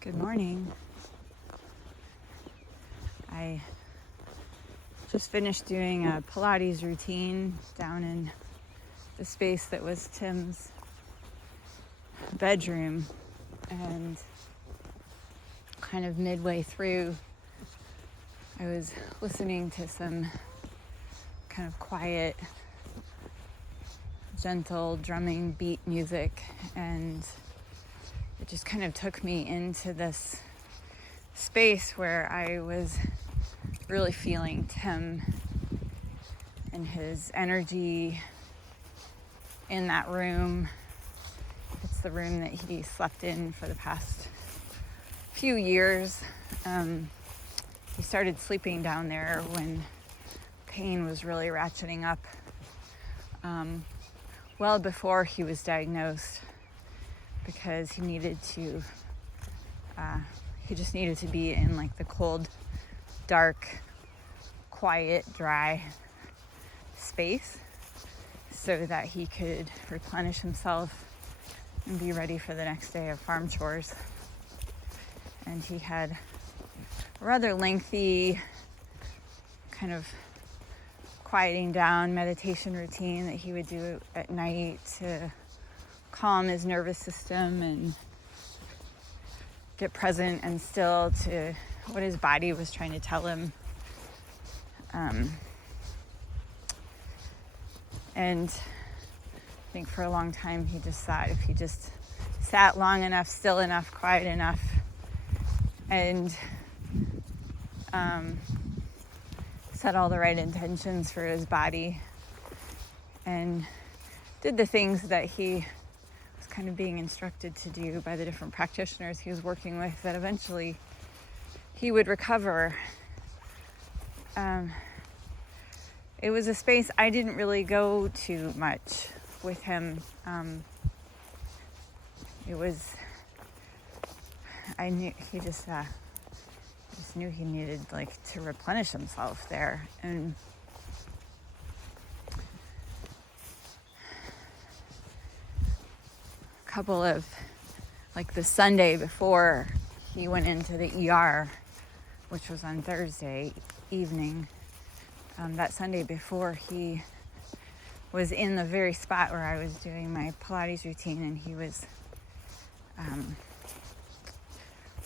Good morning. I just finished doing a Pilates routine down in the space that was Tim's bedroom, and kind of midway through I was listening to some kind of quiet, gentle drumming beat music, and it just kind of took me into this space where I was really feeling Tim and his energy in that room. It's the room that he slept in for the past few years. He started sleeping down there when pain was really ratcheting up, well before he was diagnosed, because he just needed to be in like the cold, dark, quiet, dry space so that he could replenish himself and be ready for the next day of farm chores. And he had a rather lengthy kind of quieting down meditation routine that he would do at night to calm his nervous system and get present and still to what his body was trying to tell him. And I think for a long time he just thought if he just sat long enough, still enough, quiet enough, and set all the right intentions for his body and did the things that he was kind of being instructed to do by the different practitioners he was working with, that eventually he would recover. It was a space I didn't really go to much with him. I knew he just knew he needed like to replenish himself there. And a couple of, like the Sunday before he went into the ER, which was on Thursday evening, that Sunday before, he was in the very spot where I was doing my Pilates routine, and he was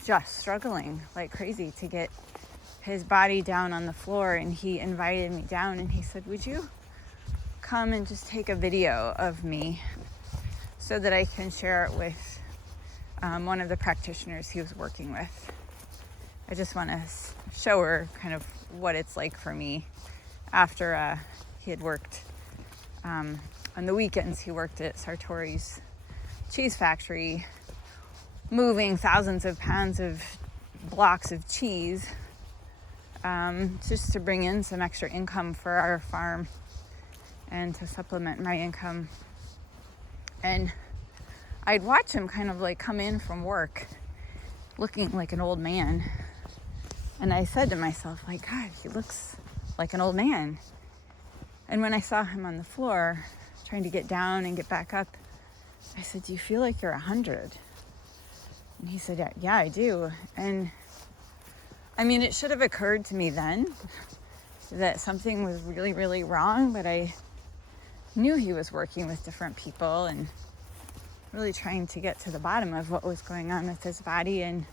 just struggling like crazy to get his body down on the floor. And he invited me down and he said, "Would you come and just take a video of me so that I can share it with one of the practitioners he was working with? I just want to show her kind of what it's like for me." After he had worked on the weekends, he worked at Sartori's cheese factory, moving thousands of pounds of blocks of cheese, just to bring in some extra income for our farm and to supplement my income. And I'd watch him kind of like come in from work looking like an old man. And I said to myself, like, God, he looks like an old man. And when I saw him on the floor trying to get down and get back up, I said, "Do you feel like you're 100? And he said, "Yeah, I do." And I mean, it should have occurred to me then that something was really, really wrong, but I knew he was working with different people and really trying to get to the bottom of what was going on with his body. And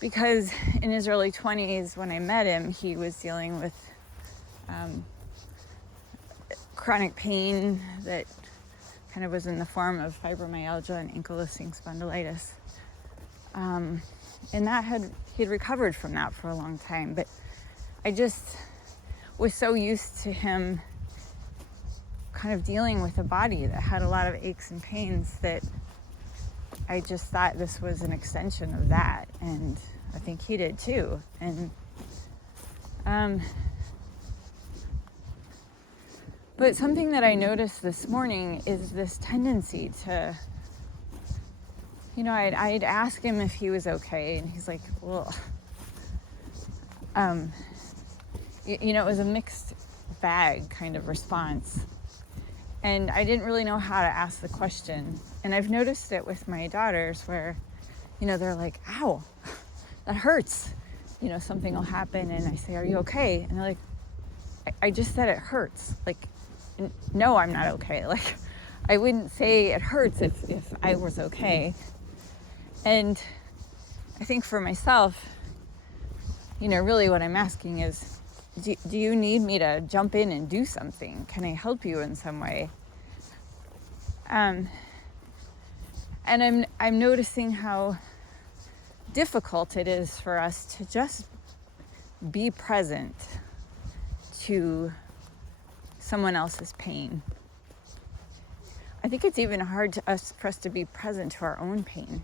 because in his early 20s, when I met him, he was dealing with chronic pain that kind of was in the form of fibromyalgia and ankylosing spondylitis. And that he'd recovered from that for a long time. But I just was so used to him kind of dealing with a body that had a lot of aches and pains that I just thought this was an extension of that. And I think he did too. And but something that I noticed this morning is this tendency to, I'd ask him if he was okay, and he's like, well, it was a mixed bag kind of response. And I didn't really know how to ask the question. And I've noticed it with my daughters where they're like, ow, that hurts. Something will happen and I say, are you okay? And they're like, I just said it hurts. Like, no, I'm not okay. Like, I wouldn't say it hurts if I was okay. And I think for myself, really what I'm asking is, do you need me to jump in and do something? Can I help you in some way? And I'm noticing how difficult it is for us to just be present to someone else's pain. I think it's even hard for us to be present to our own pain.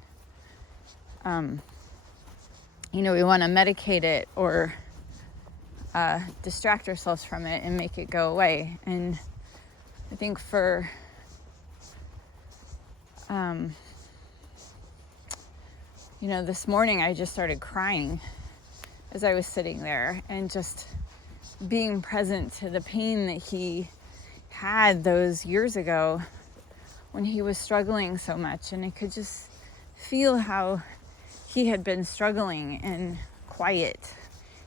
We want to medicate it or distract ourselves from it and make it go away. And I think for this morning I just started crying as I was sitting there and just being present to the pain that he had those years ago when he was struggling so much. And I could just feel how he had been struggling in quiet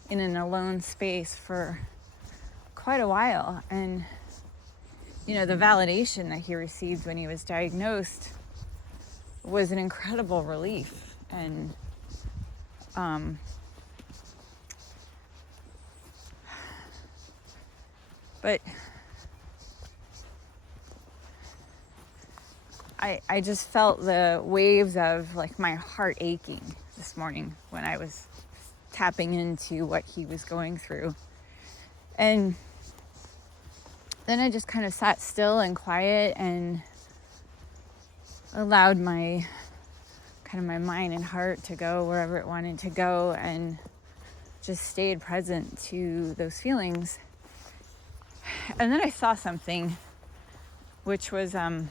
in an alone space for quite a while. And the validation that he received when he was diagnosed was an incredible relief. And but I just felt the waves of like my heart aching this morning when I was tapping into what he was going through. And then I just kind of sat still and quiet and allowed my mind and heart to go wherever it wanted to go, and just stayed present to those feelings. And then I saw something which was kind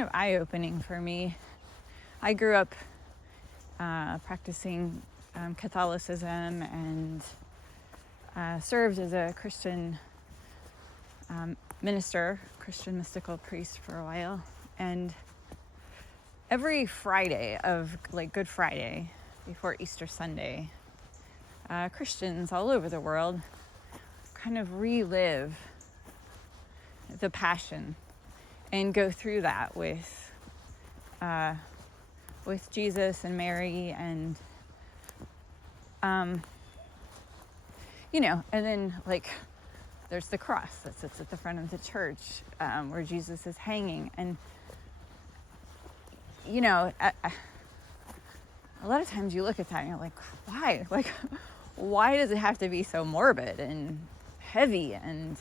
of eye-opening for me. I grew up practicing Catholicism and served as a Christian minister, Christian mystical priest for a while. And every Friday of Good Friday before Easter Sunday, Christians all over the world kind of relive the Passion and go through that with Jesus and Mary and and then there's the cross that sits at the front of the church where Jesus is hanging. And a lot of times you look at that and you're like, why? Why does it have to be so morbid and heavy? And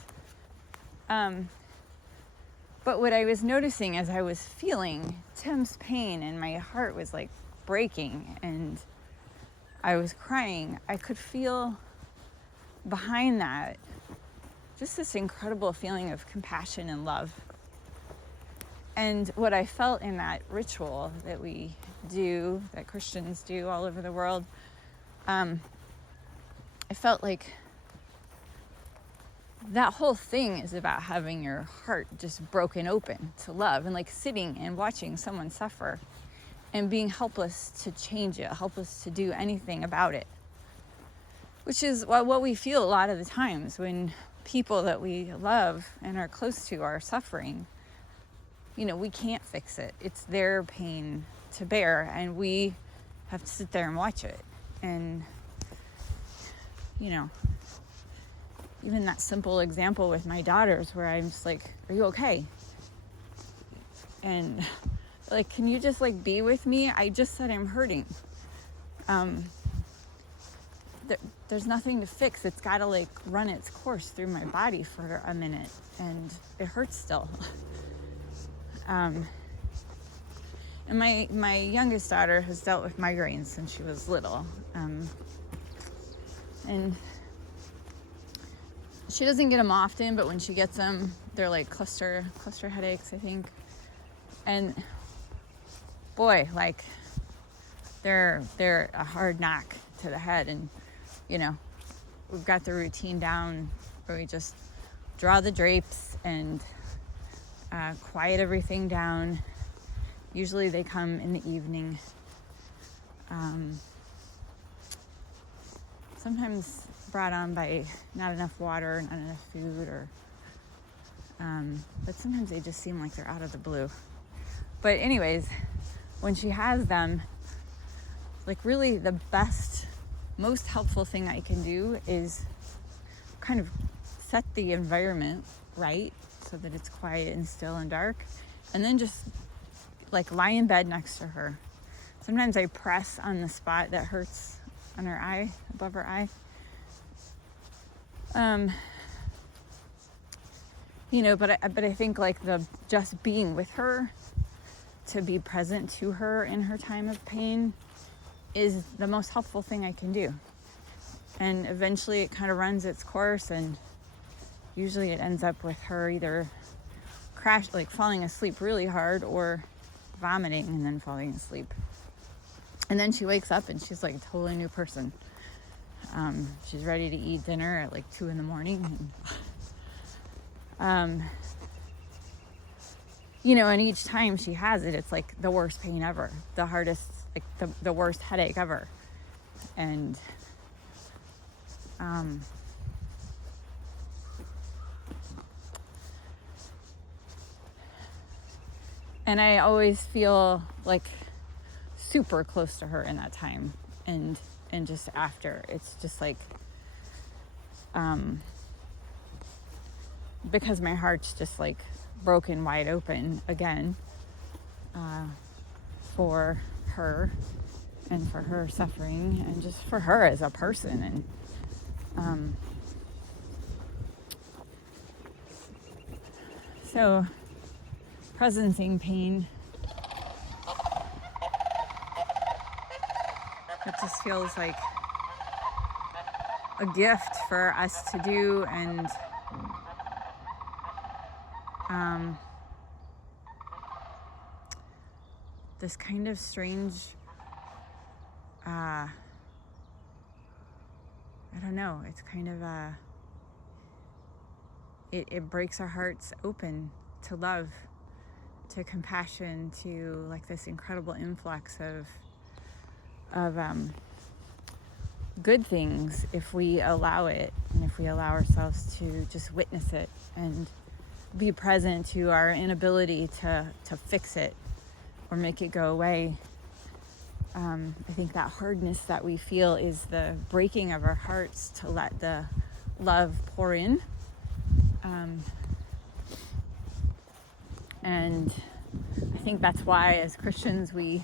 but what I was noticing as I was feeling Tim's pain and my heart was breaking and I was crying, I could feel behind that just this incredible feeling of compassion and love. And what I felt in that ritual that we do, that Christians do all over the world, I felt like that whole thing is about having your heart just broken open to love and sitting and watching someone suffer and being helpless to change it, helpless to do anything about it. Which is what we feel a lot of the times when people that we love and are close to are suffering. We can't fix it. It's their pain to bear, and we have to sit there and watch it. And, even that simple example with my daughters where I'm just like, are you okay? And can you just be with me? I just said I'm hurting. There's nothing to fix. It's got to run its course through my body for a minute, and it hurts still. And my youngest daughter has dealt with migraines since she was little, and she doesn't get them often, but when she gets them, they're cluster headaches, I think. And boy, they're a hard knock to the head. And we've got the routine down where we just draw the drapes and quiet everything down. Usually they come in the evening. Sometimes brought on by not enough water, not enough food, or but sometimes they just seem like they're out of the blue. But anyways, when she has them, like really the best, most helpful thing I can do is kind of set the environment right so that it's quiet and still and dark, and then just like lie in bed next to her. Sometimes I press on the spot that hurts on her eye, above her eye. But I think like the just being with her, to be present to her in her time of pain, is the most helpful thing I can do. And eventually it kind of runs its course, and usually it ends up with her either falling asleep really hard, or vomiting and then falling asleep. And then she wakes up and she's like a totally new person. She's ready to eat dinner at like 2 a.m. And each time she has it, it's like the worst pain ever, the hardest, like the worst headache ever. And I always feel like super close to her in that time, and just after, it's just like because my heart's just like broken wide open again for her and for her suffering and just for her as a person. And so presencing pain, it just feels like a gift for us to do. And this kind of strange, I don't know, it's kind of it breaks our hearts open to love, to compassion, to like this incredible influx of good things, if we allow it, and if we allow ourselves to just witness it and be present to our inability to fix it or make it go away. I think that hardness that we feel is the breaking of our hearts to let the love pour in. And I think that's why as Christians we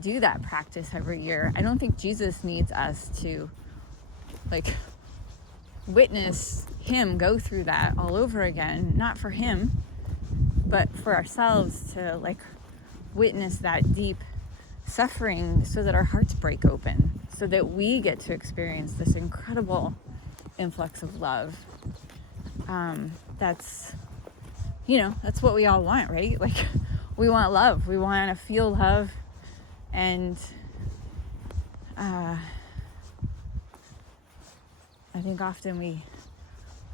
do that practice every year. I don't think Jesus needs us to like witness him go through that all over again, not for him, but for ourselves to like witness that deep suffering so that our hearts break open, so that we get to experience this incredible influx of love. That's what we all want, right? Like we want love, we want to feel love. And I think often we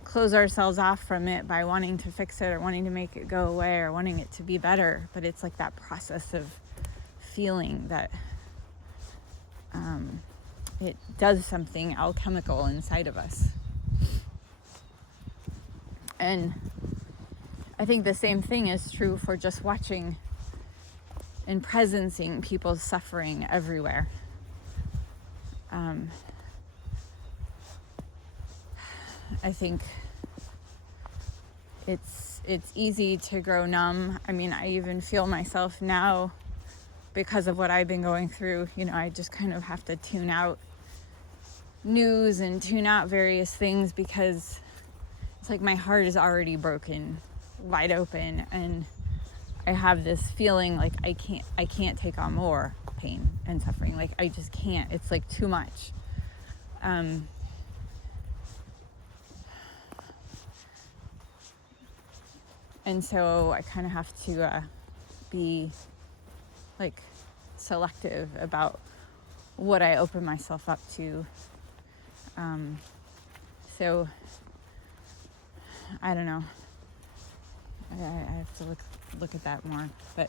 close ourselves off from it by wanting to fix it or wanting to make it go away or wanting it to be better. But it's like that process of feeling that it does something alchemical inside of us. And I think the same thing is true for just watching and presencing people's suffering everywhere. I think it's easy to grow numb. I mean, I even feel myself now, because of what I've been going through, I just kind of have to tune out news and tune out various things, because it's like my heart is already broken wide open, and I have this feeling like I can't take on more pain and suffering. Like I just can't. It's like too much. And so I kind of have to be like selective about what I open myself up to. So I don't know. I have to look at that more. But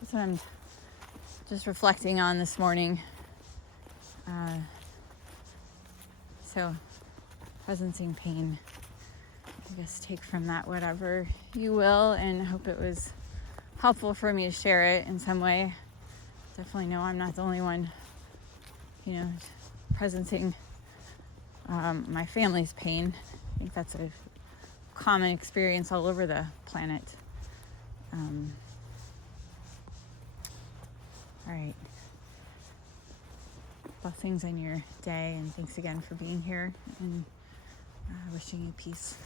that's what I'm just reflecting on this morning. So presencing pain. I guess take from that whatever you will, and hope it was helpful for me to share it in some way. Definitely know I'm not the only one, presencing my family's pain. I think that's a common experience all over the planet. All right. Blessings on your day, and thanks again for being here, and wishing you peace.